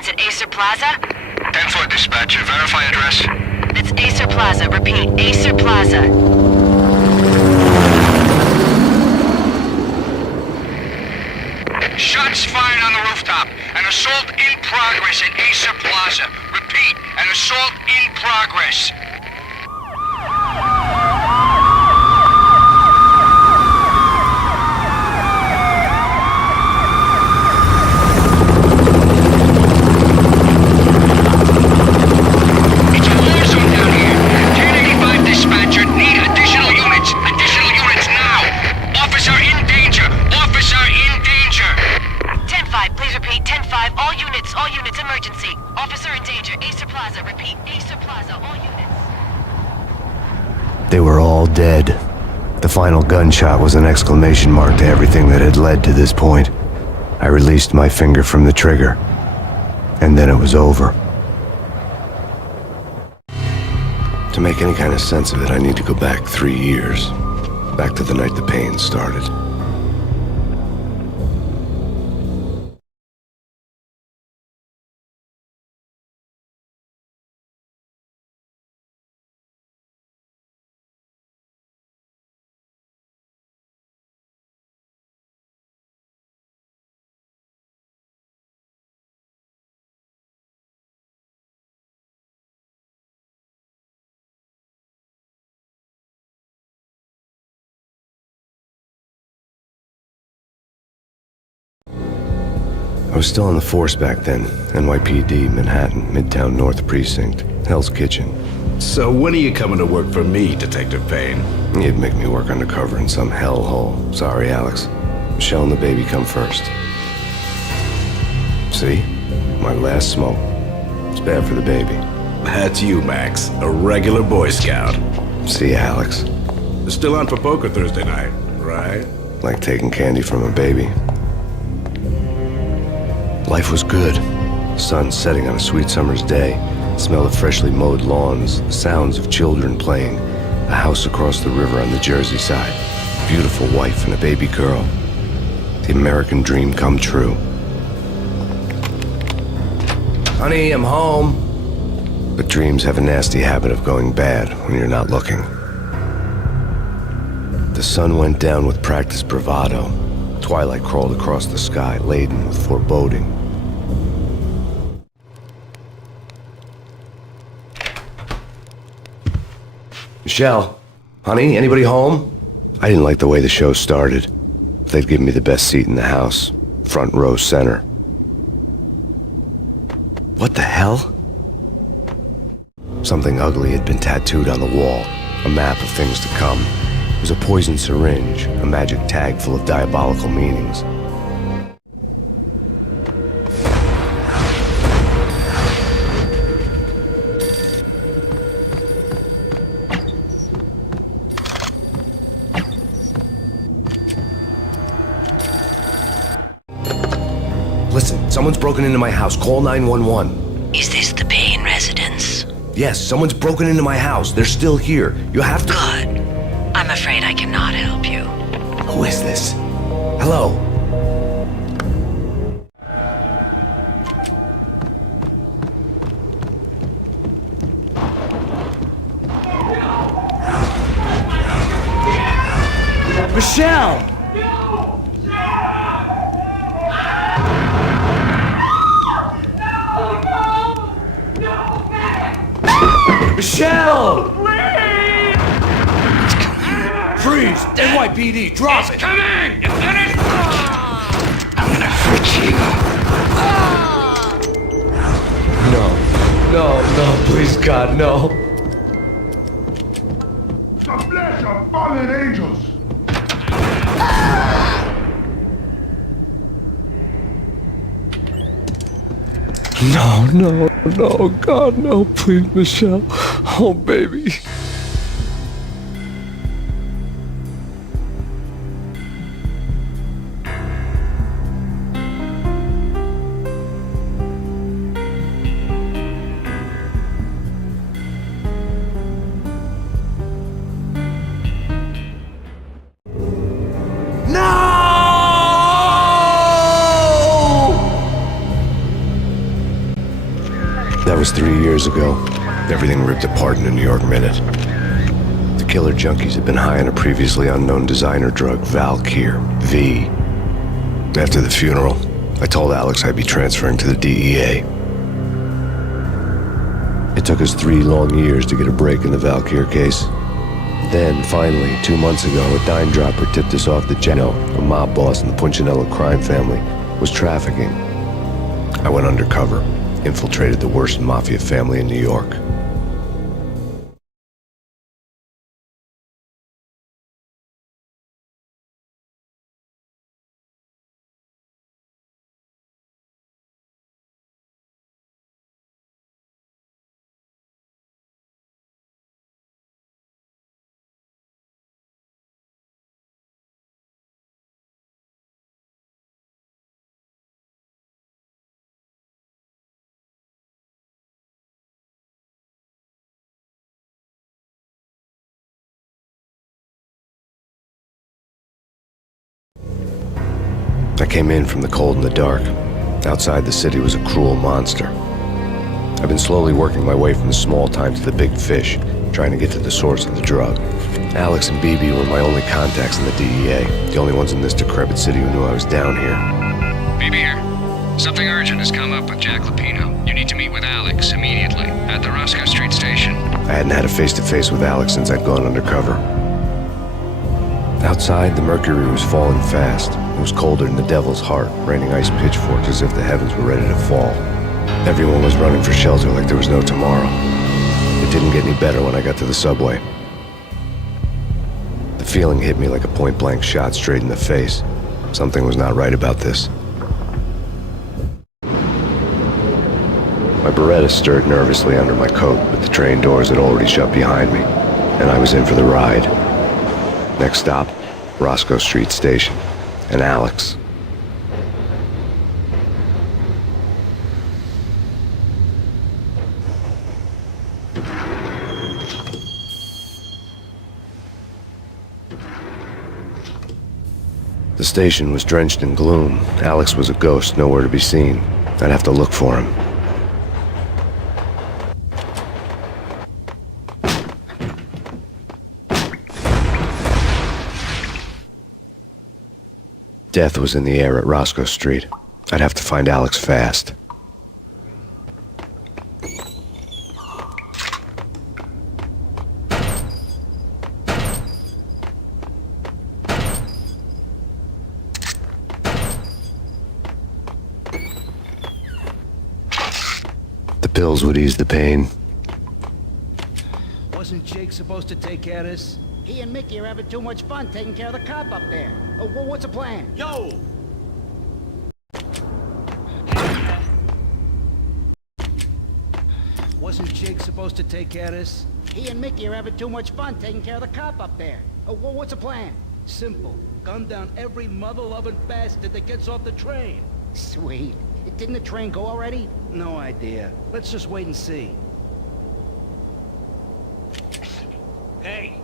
residence at Acer Plaza? 10-4 dispatcher. Verify address. It's Acer Plaza. Repeat, Acer Plaza. Shots fired on the rooftop. An assault in progress at Acer Plaza. Repeat, an assault in progress. It's a war zone down here. 1085 dispatcher. Need additional units. Additional units now. Officer in danger. Officer in danger. 10-5, please repeat. 10-5, all units, emergency. Officer in danger, Acer Plaza. Repeat, Acer Plaza, all units. They were all dead. The final gunshot was an exclamation mark to everything that had led to this point. I released my finger from the trigger, and then it was over. To make any kind of sense of it, I need to go back 3 years. Back to the night the Payne started. I was still on the force back then. NYPD, Manhattan, Midtown North Precinct, Hell's Kitchen. So when are you coming to work for me, Detective Payne? You'd make me work undercover in some hellhole. Sorry, Alex. Michelle and the baby come first. See? My last smoke. It's bad for the baby. That's you, Max. A regular Boy Scout. See, Alex. Still on for poker Thursday night, right? Like taking candy from a baby. Life was good. Sun setting on a sweet summer's day. Smell of freshly mowed lawns. The sounds of children playing. A house across the river on the Jersey side. Beautiful wife and a baby girl. The American dream come true. Honey, I'm home. But dreams have a nasty habit of going bad when you're not looking. The sun went down with practiced bravado. Twilight crawled across the sky, laden with foreboding. Michelle, honey, anybody home? I didn't like the way the show started. They'd give me the best seat in the house, front row center. What the hell? Something ugly had been tattooed on the wall, a map of things to come. It was a poison syringe, a magic tag full of diabolical meanings. Listen, someone's broken into my house. Call 911. Is this the Payne residence? Yes, someone's broken into my house. They're still here. You have to... Good. I'm afraid I cannot help you. Who is this? Hello? Michelle! Michelle! Please! Freeze! NYPD, drop It's it! coming! You finished? I'm gonna hurt you. No, please, God, no. The flesh of fallen angels! No, God, no, please, Michelle. Oh, baby. That was 3 years ago. Everything ripped apart in a New York minute. The killer junkies had been high on a previously unknown designer drug, Valkyr, V. After the funeral, I told Alex I'd be transferring to the DEA. It took us 3 long years to get a break in the Valkyr case. Then, finally, 2 months ago, a dime dropper tipped us off that Geno, a mob boss in the Punchinello crime family, was trafficking. I went undercover, infiltrated the worst mafia family in New York. I came in from the cold and the dark. Outside the city was a cruel monster. I've been slowly working my way from the small time to the big fish, trying to get to the source of the drug. Alex and BB were my only contacts in the DEA, the only ones in this decrepit city who knew I was down here. BB here. Something urgent has come up with Jack Lupino. You need to meet with Alex immediately at the Roscoe Street station. I hadn't had a face-to-face with Alex since I'd gone undercover. Outside, the mercury was falling fast. It was colder than the devil's heart, raining ice pitchforks as if the heavens were ready to fall. Everyone was running for shelter like there was no tomorrow. It didn't get any better when I got to the subway. The feeling hit me like a point-blank shot straight in the face. Something was not right about this. My Beretta stirred nervously under my coat, but the train doors had already shut behind me, and I was in for the ride. Next stop, Roscoe Street Station, and Alex. The station was drenched in gloom. Alex was a ghost, nowhere to be seen. I'd have to look for him. Death was in the air at Roscoe Street. I'd have to find Alex fast. The pills would ease the pain. Wasn't Jake supposed to take care of this? He and Mickey are having too much fun taking care of the cop up there. What's the plan? Yo! Wasn't Jake supposed to take care of this? He and Mickey are having too much fun taking care of the cop up there. What's the plan? Simple. Gun down every mother-loving bastard that gets off the train. Sweet. Didn't the train go already? No idea. Let's just wait and see. Hey!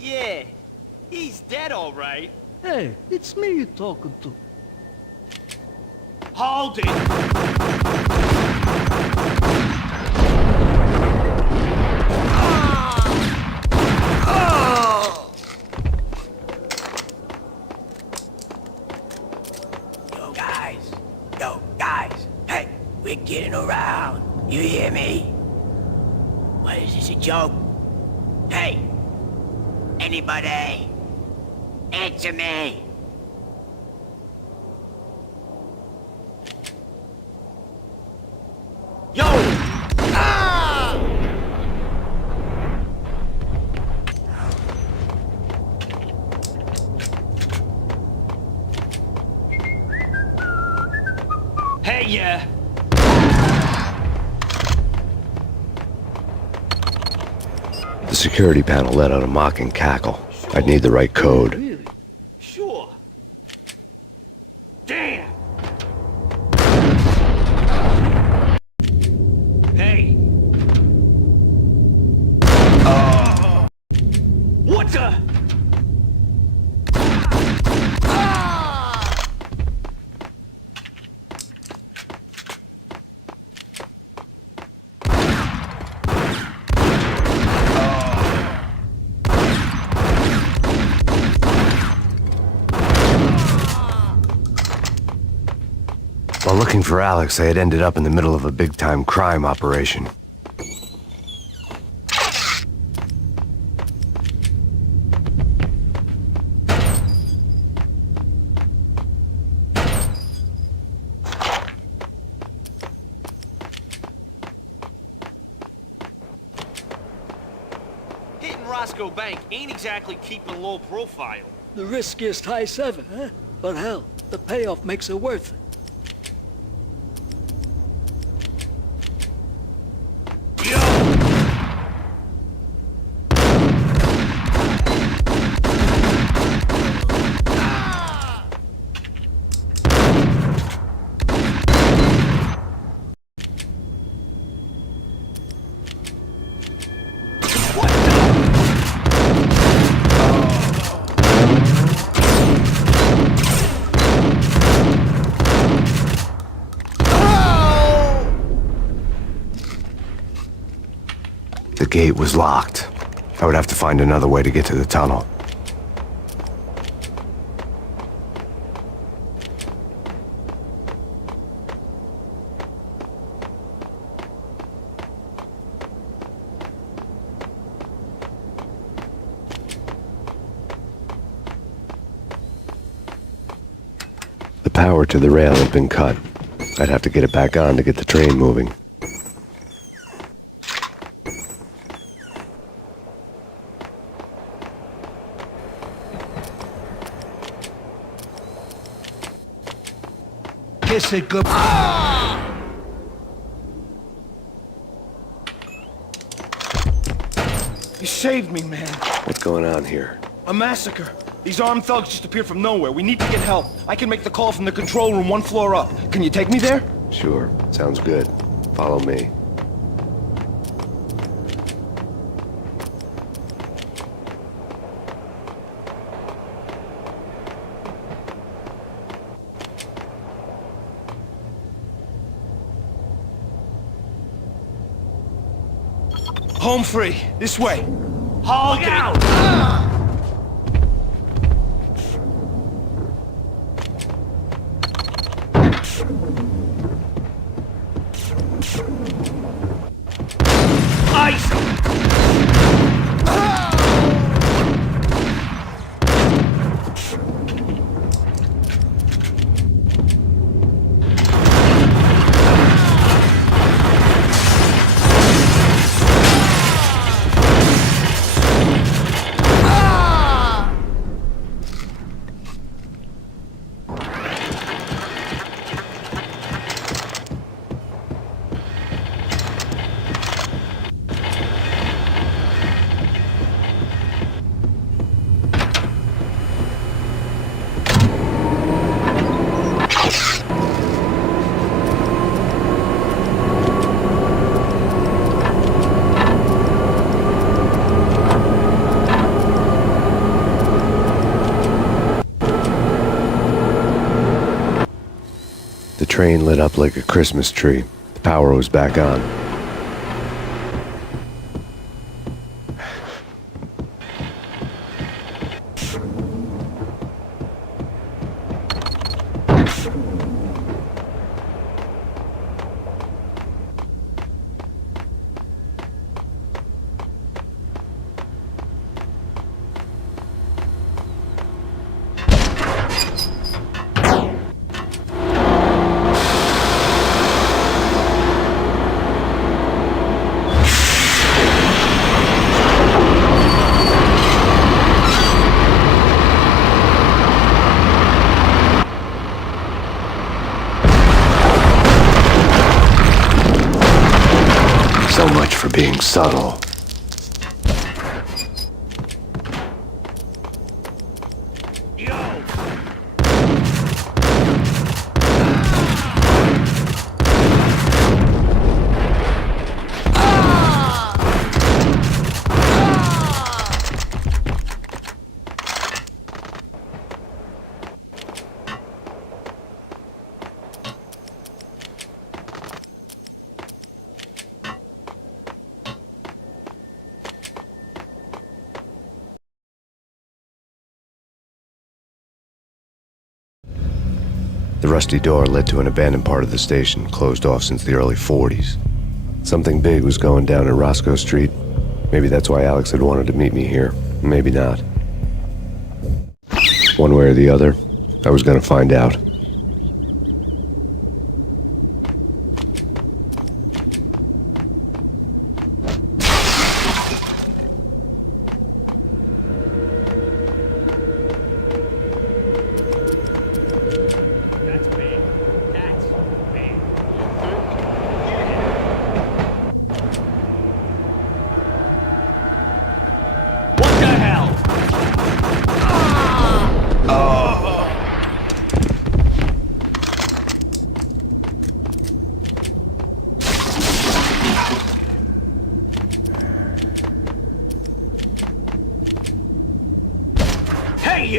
Yeah, he's dead, all right. Hey, it's me you're talking to. Hold it! Yo, guys, hey, we're getting around. You hear me? What, is this a joke? Hey, anybody? Answer me. Yo! Ah! Hey, yeah. The security panel let out a mocking cackle. I'd need the right code. Really? Sure. Damn! for Alex, I had ended up in the middle of a big-time crime operation. Hitting Roscoe Bank ain't exactly keeping low profile. The riskiest heist ever, huh? But hell, the payoff makes it worth it. The gate was locked. I would have to find another way to get to the tunnel. The power to the rail had been cut. I'd have to get it back on to get the train moving. Kiss it good. You saved me, man. What's going on here? A massacre. These armed thugs just appeared from nowhere. We need to get help. I can make the call from the control room 1 floor up. Can you take me there? Sure, sounds good. Follow me. Home free. This way. Hog out! Ice! The train lit up like a Christmas tree. The power was back on. So much for being subtle. The rusty door led to an abandoned part of the station, closed off since the early 40s. Something big was going down at Roscoe Street. Maybe that's why Alex had wanted to meet me here. Maybe not. One way or the other, I was gonna find out. What the hell? Hey,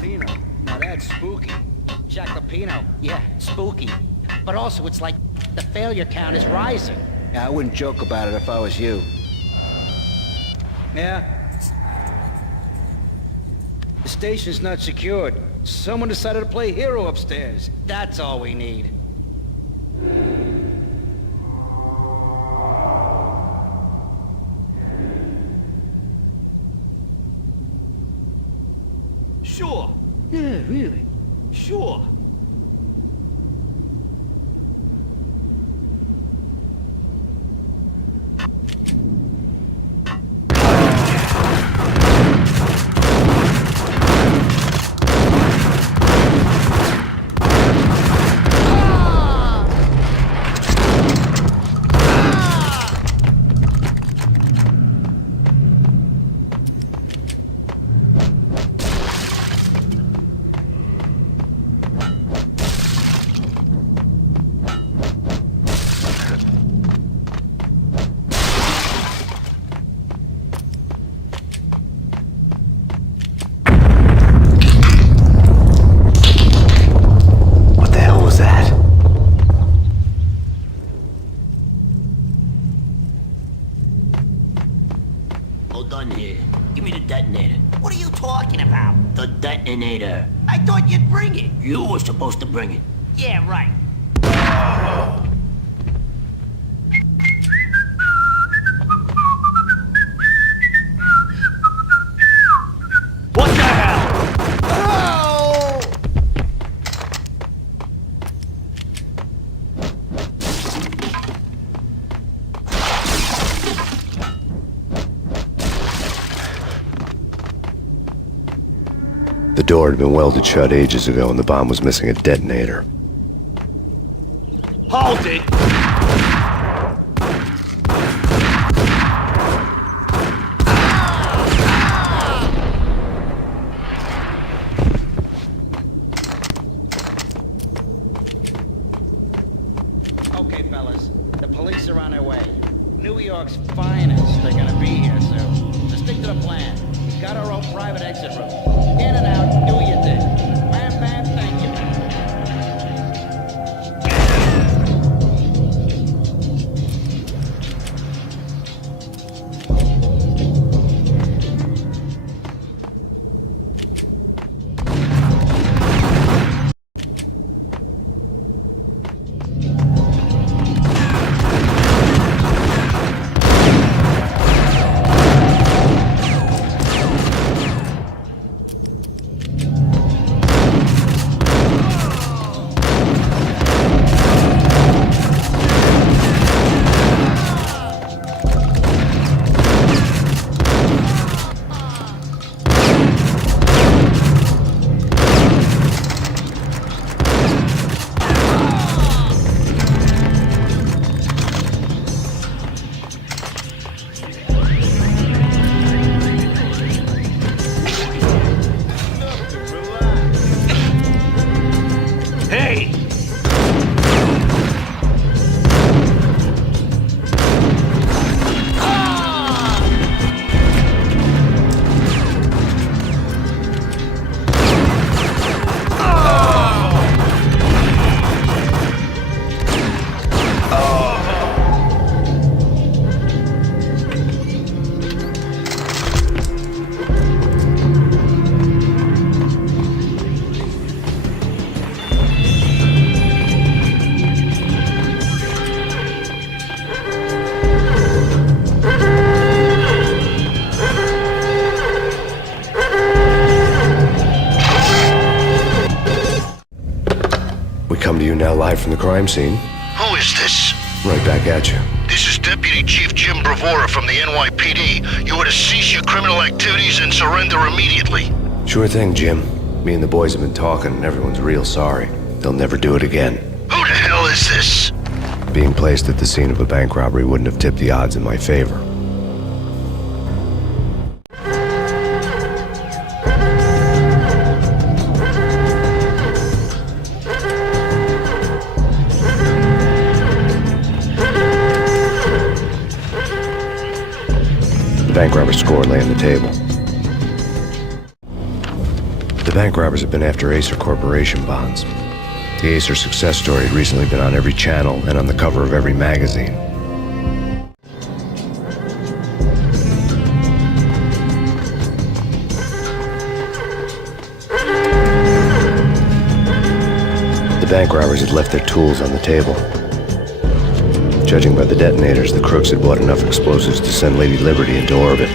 Pino. Now that's spooky. Pino. Yeah, spooky. But also, it's like the failure count is rising. Yeah, I wouldn't joke about it if I was you. Yeah? The station's not secured. Someone decided to play hero upstairs. That's all we need. sure, Yeah, really. sure. What the hell was that? Hold on here. Give me the detonator. What are you talking about? The detonator. I thought you'd bring it. You were supposed to bring it. Yeah, right. What the hell? The door had been welded shut ages ago and the bomb was missing a detonator. Hold it! Okay, fellas. The police are on their way. New York's finest. They're gonna be here soon. So stick to the plan. We got our own private exit route. In and out, do your thing. Bam, bam, thank you. come to you now live from the crime scene. Who is this? Right back at you. This is Deputy Chief Jim Bravura from the NYPD. You are to cease your criminal activities and surrender immediately. Sure thing, Jim. Me and the boys have been talking, and everyone's real sorry. They'll never do it again. Who the hell is this? Being placed at the scene of a bank robbery wouldn't have tipped the odds in my favor. The bank robber's score lay on the table. The bank robbers have been after Acer Corporation bonds. The Acer success story had recently been on every channel and on the cover of every magazine. The bank robbers had left their tools on the table. Judging by the detonators, the crooks had bought enough explosives to send Lady Liberty into orbit.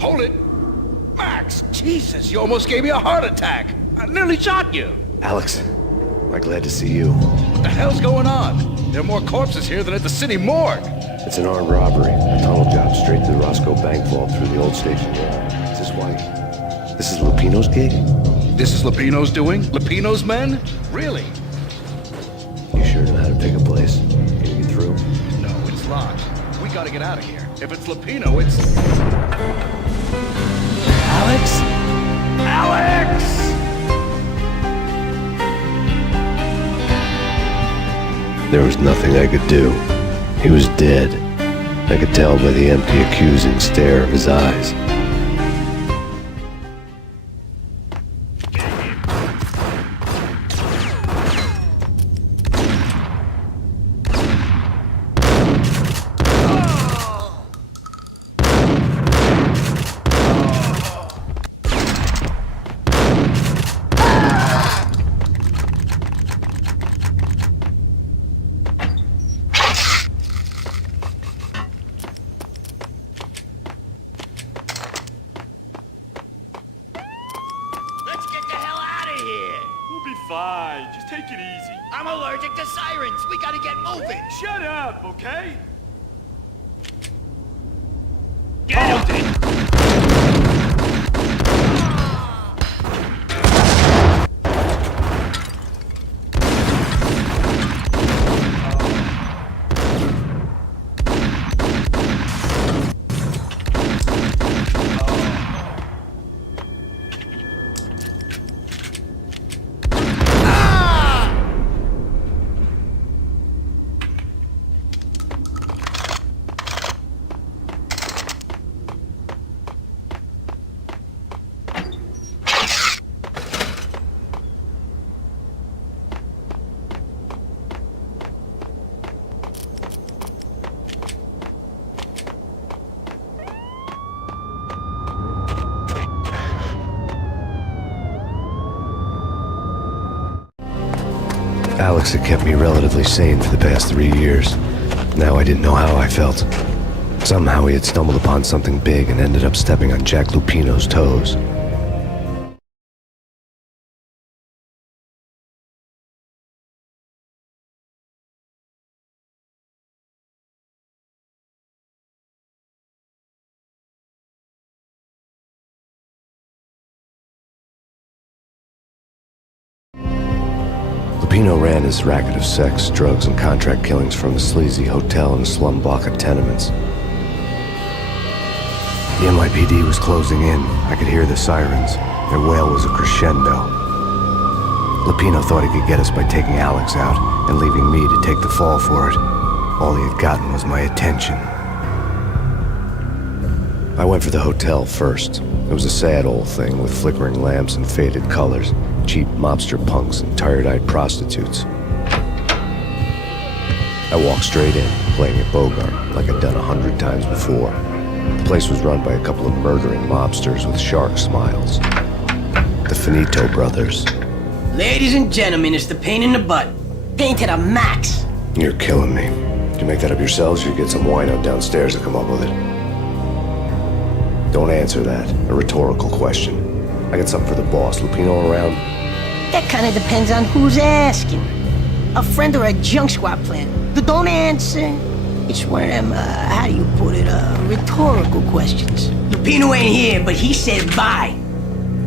Hold it! Max! Jesus, you almost gave me a heart attack! I nearly shot you! Alex, I'm glad to see you. What the hell's going on? There are more corpses here than at the city morgue! It's an armed robbery. A tunnel job straight to the Roscoe Bank vault through the old station. Is this why? This is Lupino's gig? This is Lupino's doing? Lupino's men? Really? You sure know how to pick a place? Can you get through? No, it's locked. We gotta get out of here. If it's Lupino, it's... Alex? Alex! There was nothing I could do. He was dead. I could tell by the empty, accusing stare of his eyes. Let's get the hell out of here! We'll be fine. Just take it easy. I'm allergic to sirens! We gotta get moving! Shut up, okay? Get him! Alex had kept me relatively sane for the past 3 years. Now I didn't know how I felt. Somehow he had stumbled upon something big and ended up stepping on Jack Lupino's toes. Lupino ran his racket of sex, drugs, and contract killings from a sleazy hotel in a slum block of tenements. The NYPD was closing in. I could hear the sirens. Their wail was a crescendo. Lupino thought he could get us by taking Alex out and leaving me to take the fall for it. All he had gotten was my attention. I went for the hotel first. It was a sad old thing with flickering lamps and faded colors, cheap mobster punks and tired-eyed prostitutes. I walked straight in, playing at Bogart, like I'd done 100 times before. The place was run by a couple of murdering mobsters with shark smiles. The Finito brothers. Ladies and gentlemen, it's the Payne in the butt. Payne to the max. You're killing me. Did you make that up yourselves, or you get some wino downstairs to come up with it? Don't answer that. A rhetorical question. I got something for the boss. Lupino around? That kind of depends on who's asking. A friend or a junk squad plan. But don't answer. It's one of them, how do you put it, rhetorical questions. Lupino ain't here, but he said bye.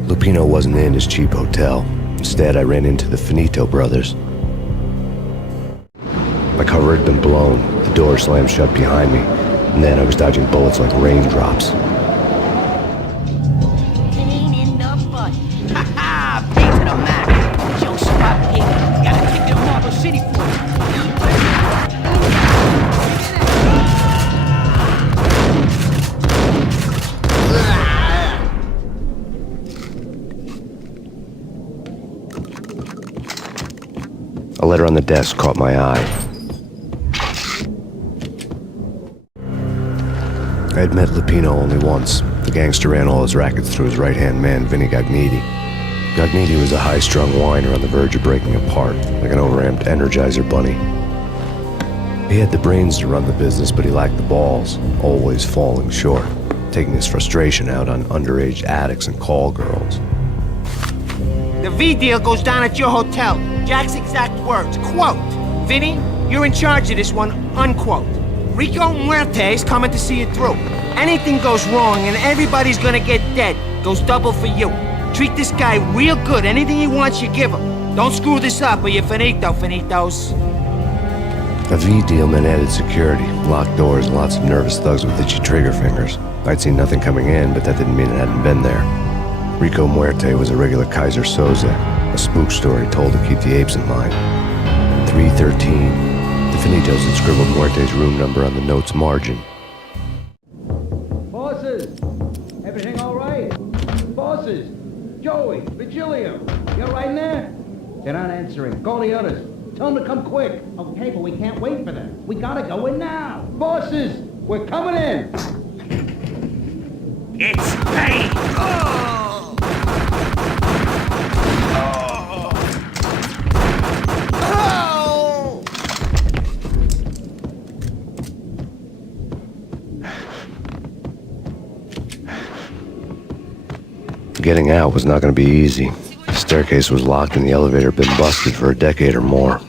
Lupino wasn't in his cheap hotel. Instead, I ran into the Finito brothers. My cover had been blown. The door slammed shut behind me. And then I was dodging bullets like raindrops. Payne in the butt. Ha ha! Payne to the max. Junk squad pig. Gotta take it to Marble City for it. A letter on the desk caught my eye. I had met Lupino only once. The gangster ran all his rackets through his right-hand man, Vinny Gagniti. Gagniti was a high-strung whiner on the verge of breaking apart, like an overamped Energizer bunny. He had the brains to run the business, but he lacked the balls, always falling short, taking his frustration out on underage addicts and call girls. The V deal goes down at your hotel. Jack's exact words, quote, "Vinny, you're in charge of this one," unquote. Rico Muerte's coming to see it through. Anything goes wrong and everybody's gonna get dead. Goes double for you. Treat this guy real good. Anything he wants, you give him. Don't screw this up or you're finito, finitos. A V deal meant added security, locked doors, and lots of nervous thugs with itchy trigger fingers. I'd seen nothing coming in, but that didn't mean it hadn't been there. Rico Muerte was a regular Kaiser Soze, a spook story told to keep the apes in line. 313. The Finitos had scribbled Muerte's room number on the note's margin. Bosses! Everything all right? Bosses! Joey, Virgilio, you all right in there? They're not answering. Call the others. Tell them to come quick. Okay, but we can't wait for them. We gotta go in now. Bosses, we're coming in. It's Payne! Getting out was not going to be easy. The staircase was locked and the elevator had been busted for a decade or more.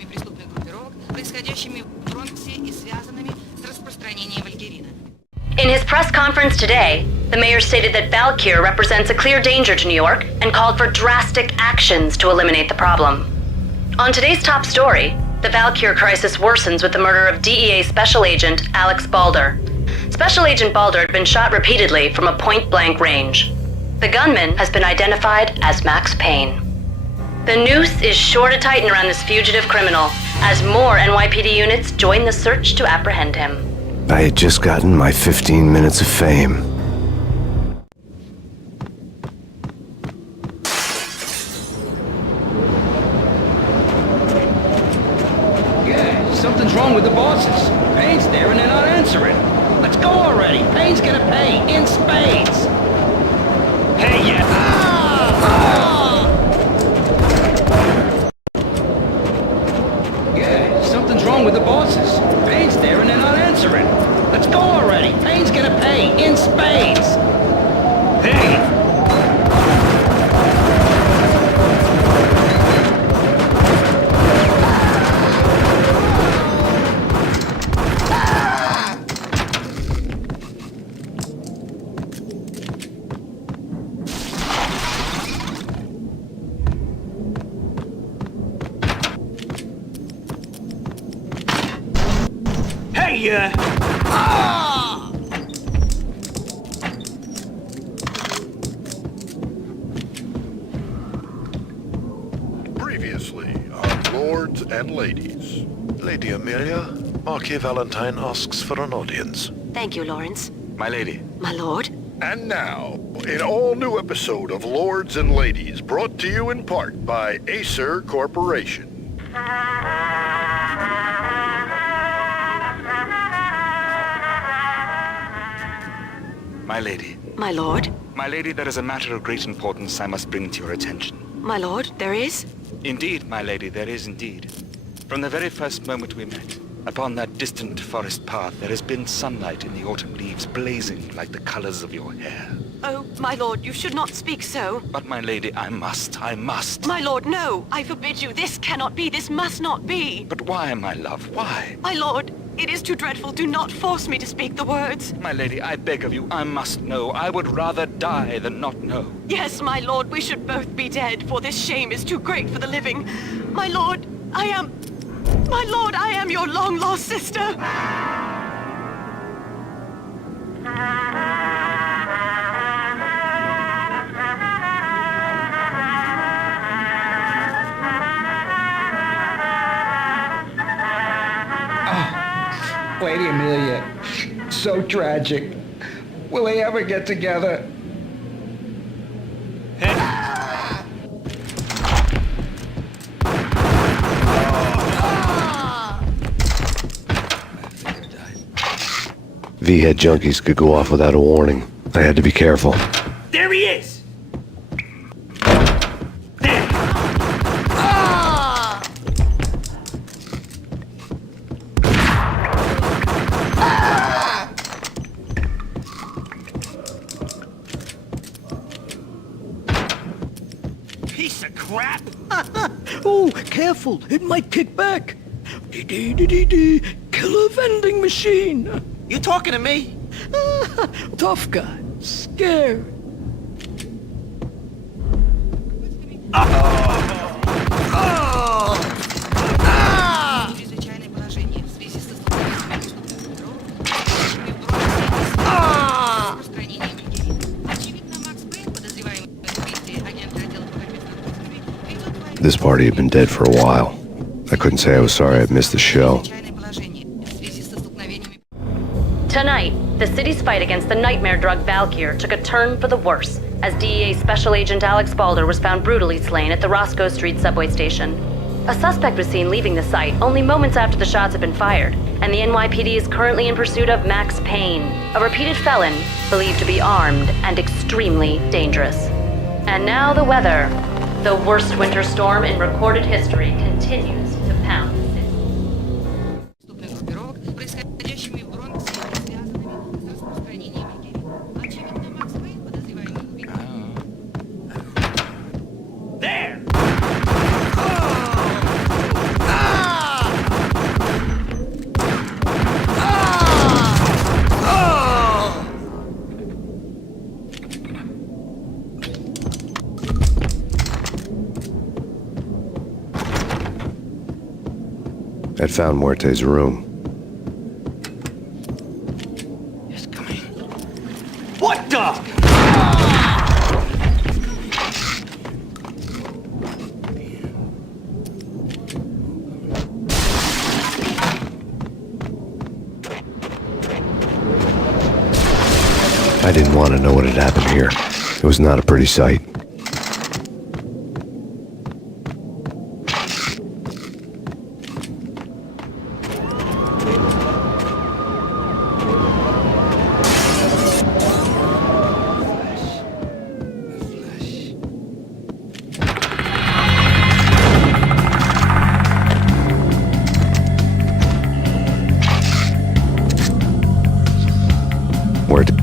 In his press conference today, the mayor stated that Valkyr represents a clear danger to New York and called for drastic actions to eliminate the problem. On today's top story, the Valkyr crisis worsens with the murder of DEA Special Agent Alex Balder. Special Agent Balder had been shot repeatedly from a point-blank range. The gunman has been identified as Max Payne. The noose is sure to tighten around this fugitive criminal as more NYPD units join the search to apprehend him. I had just gotten my 15 minutes of fame. Yeah, something's wrong with the bosses. Payne's there and they're not answering. Let's go already. Payne's gonna pay in spades. Hey, yeah! Yeah, something's wrong with the bosses. Payne's there and they're not answering. Let's go already. Payne's gonna pay in spades. Hey! Previously on Lords and Ladies. Lady Amelia, Marquis Valentine asks for an audience. Thank you, Lawrence. My lady. My lord? And now, an all-new episode of Lords and Ladies, brought to you in part by Acer Corporation. My lady. My lord? My lady, there is a matter of great importance I must bring to your attention. My lord, there is? Indeed, my lady, there is indeed. From the very first moment we met, upon that distant forest path, there has been sunlight in the autumn leaves blazing like the colors of your hair. Oh, my lord, you should not speak so. But my lady, I must. My lord, no! I forbid you. This cannot be. This must not be. But why, my love, why? My lord, it is too dreadful. Do not force me to speak the words. My lady, I beg of you, I must know. I would rather die than not know. Yes, my lord, we should both be dead, for this shame is too great for the living. My lord, I am your long-lost sister. Lady Amelia, so tragic. Will they ever get together? V-head junkies could go off without a warning. I had to be careful. There he is! Piece of crap! Oh, careful. It might kick back. Dee-dee-dee-dee-dee. Killer vending machine. You talking to me? Tough guy. Scared. This party had been dead for a while. I couldn't say I was sorry I'd missed the show. Tonight, the city's fight against the nightmare drug Valkyr took a turn for the worse, as DEA Special Agent Alex Balder was found brutally slain at the Roscoe Street subway station. A suspect was seen leaving the site only moments after the shots had been fired, and the NYPD is currently in pursuit of Max Payne, a repeated felon believed to be armed and extremely dangerous. And now the weather. The worst winter storm in recorded history continues to pound the city. There! I'd found Muerte's room. Yes, come in. What the? I didn't want to know what had happened here. It was not a pretty sight.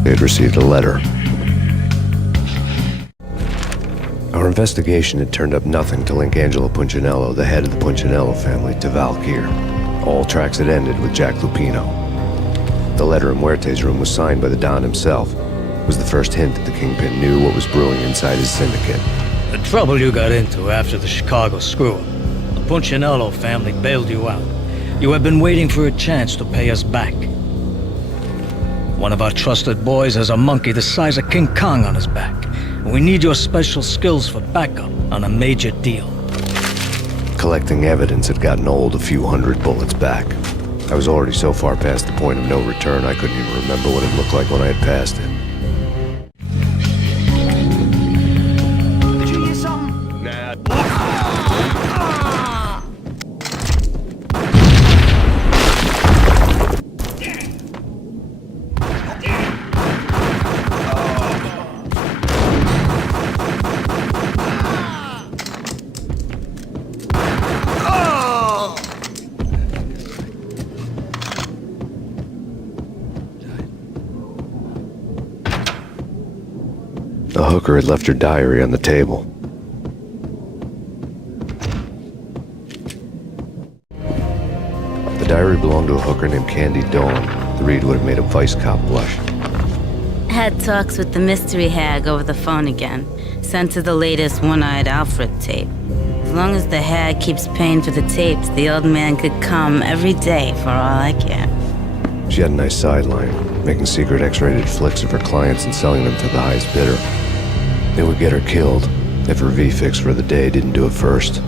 They had received a letter. Our investigation had turned up nothing to link Angelo Punchinello, the head of the Punchinello family, to Valkyr. All tracks had ended with Jack Lupino. The letter in Muerte's room was signed by the Don himself. It was the first hint that the Kingpin knew what was brewing inside his syndicate. The trouble you got into after the Chicago screw-up. The Punchinello family bailed you out. You have been waiting for a chance to pay us back. One of our trusted boys has a monkey the size of King Kong on his back. We need your special skills for backup on a major deal. Collecting evidence had gotten old a few hundred bullets back. I was already so far past the point of no return I couldn't even remember what it looked like when I had passed it. Did you hear something? The hooker had left her diary on the table. The diary belonged to a hooker named Candy Dawn. The read would have made a vice cop blush. Had talks with the mystery hag over the phone again. Sent her the latest One-Eyed Alfred tape. As long as the hag keeps paying for the tapes, the old man could come every day for all I care. She had a nice sideline, making secret X-rated flicks of her clients and selling them to the highest bidder. They would get her killed if her V-fix for the day didn't do it first.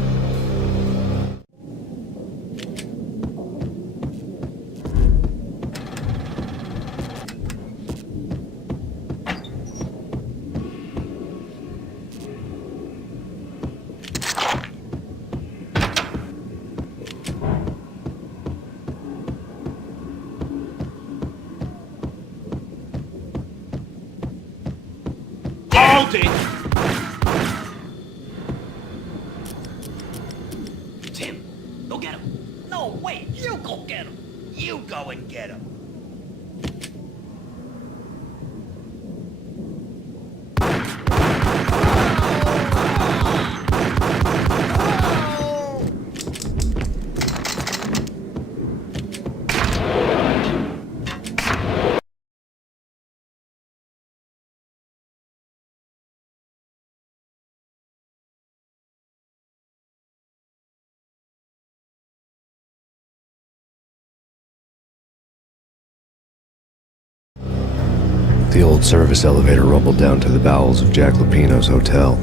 Hold it! Tim, go get him. No, wait, you go get him. You go and get him. The old service elevator rumbled down to the bowels of Jack Lupino's hotel.